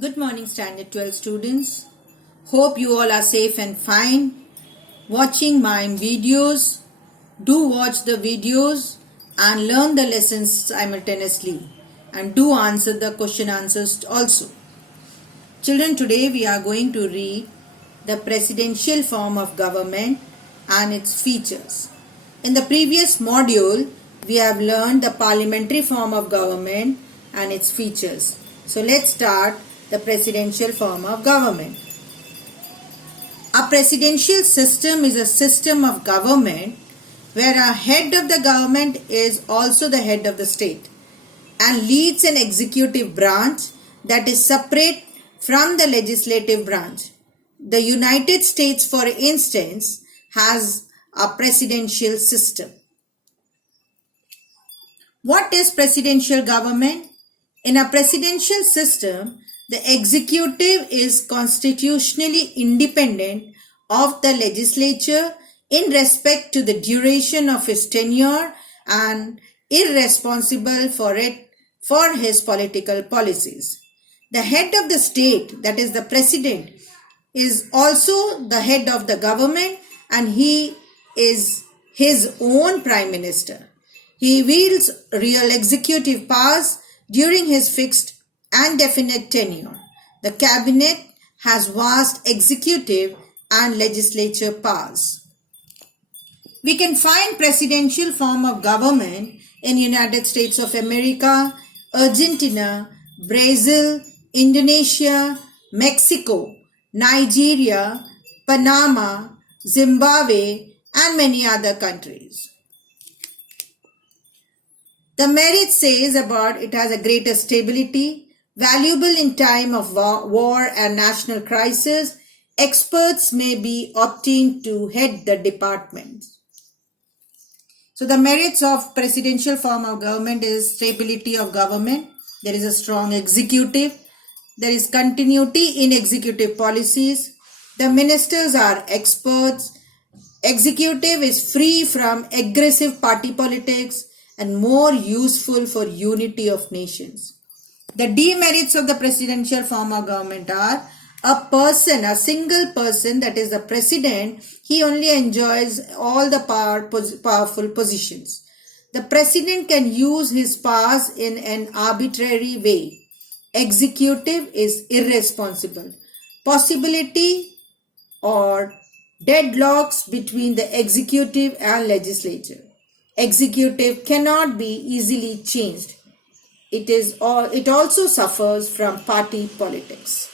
Good morning, Standard 12 students. Hope you all are safe and fine. Watching my videos. Do watch the videos and learn the lessons simultaneously. And do answer the question answers also. Children, today we are going to read the presidential form of government and its features. In the previous module, we have learned the parliamentary form of government and its features. So let's start the presidential form of government. A presidential system is a system of government where a head of the government is also the head of the state and leads an executive branch that is separate from the legislative branch. The United States, for instance, has a presidential system. What is presidential government? In a presidential system, the executive is constitutionally independent of the legislature in respect to the duration of his tenure and irresponsible for his political policies. The head of the state, that is the president, is also the head of the government and he is his own prime minister. He wields real executive powers during his fixed and definite tenure. The cabinet has vast executive and legislature powers. We can find presidential form of government in United States of America, Argentina, Brazil, Indonesia, Mexico, Nigeria, Panama, Zimbabwe, and many other countries. The merit says about it has a greater stability, valuable in time of war and national crisis. Experts may be obtained to head the departments. So the merits of presidential form of government is stability of government. There is a strong executive. There is continuity in executive policies. The ministers are experts. Executive is free from aggressive party politics and more useful for unity of nations. The demerits of the presidential form of government are a single person, that is the president, he only enjoys all the powerful positions. The president can use his powers in an arbitrary way. Executive is irresponsible. Possibility or deadlocks between the executive and legislature. Executive cannot be easily changed. It also suffers from party politics.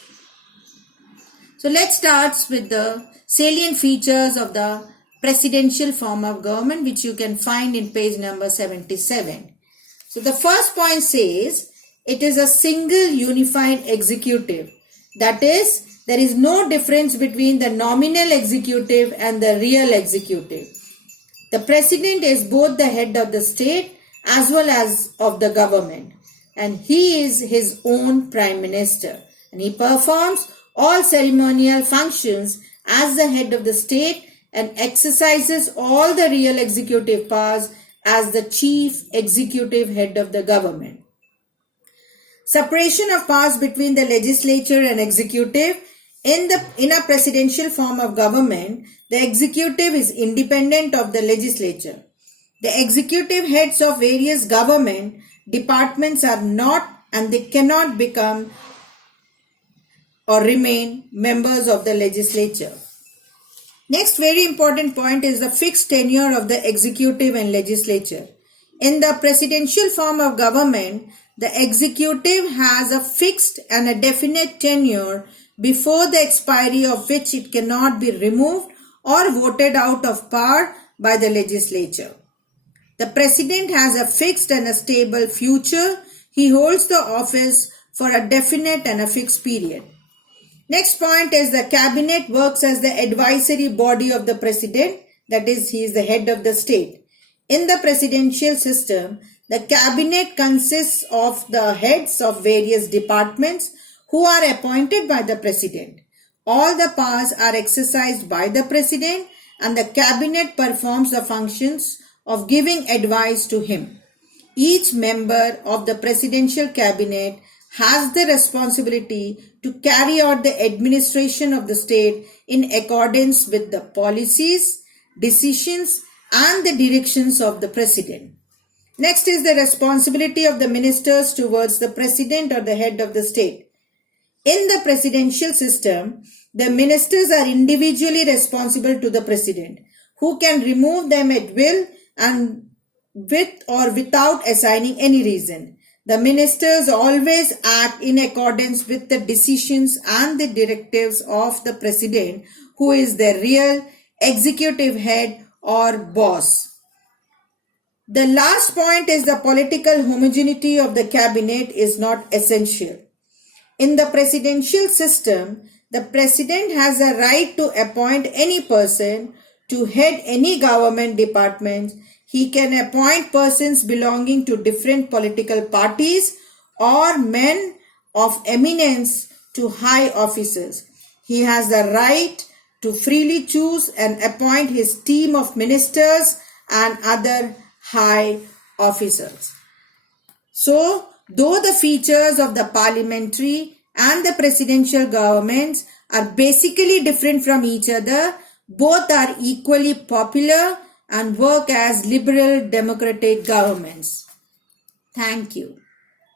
So let's start with the salient features of the presidential form of government, which you can find in page number 77. So the first point says it is a single unified executive. That is, there is no difference between the nominal executive and the real executive. The president is both the head of the state as well as of the government, and he is his own prime minister, and he performs all ceremonial functions as the head of the state and exercises all the real executive powers as the chief executive head of the government. Separation of powers between the legislature and executive. In a presidential form of government, the executive is independent of the legislature. The executive heads of various government departments are not and they cannot become or remain members of the legislature. Next very important point is the fixed tenure of the executive and legislature. In the presidential form of government, the executive has a fixed and a definite tenure before the expiry of which it cannot be removed or voted out of power by the legislature. The president has a fixed and a stable future. He holds the office for a definite and a fixed period. Next point is the cabinet works as the advisory body of the president. That is, he is the head of the state. In the presidential system, the cabinet consists of the heads of various departments who are appointed by the president. All the powers are exercised by the president and the cabinet performs the functions of giving advice to him. Each member of the presidential cabinet has the responsibility to carry out the administration of the state in accordance with the policies, decisions, and the directions of the president. Next is the responsibility of the ministers towards the president or the head of the state. In the presidential system, the ministers are individually responsible to the president, who can remove them at will and with or without assigning any reason. The ministers always act in accordance with the decisions and the directives of the president, who is the real executive head or boss. The last point is the political homogeneity of the cabinet is not essential. In the presidential system, the president has a right to appoint any person to head any government department. He can appoint persons belonging to different political parties or men of eminence to high offices. He has the right to freely choose and appoint his team of ministers and other high officers. So, though the features of the parliamentary and the presidential governments are basically different from each other, both are equally popular and work as liberal democratic governments. Thank you.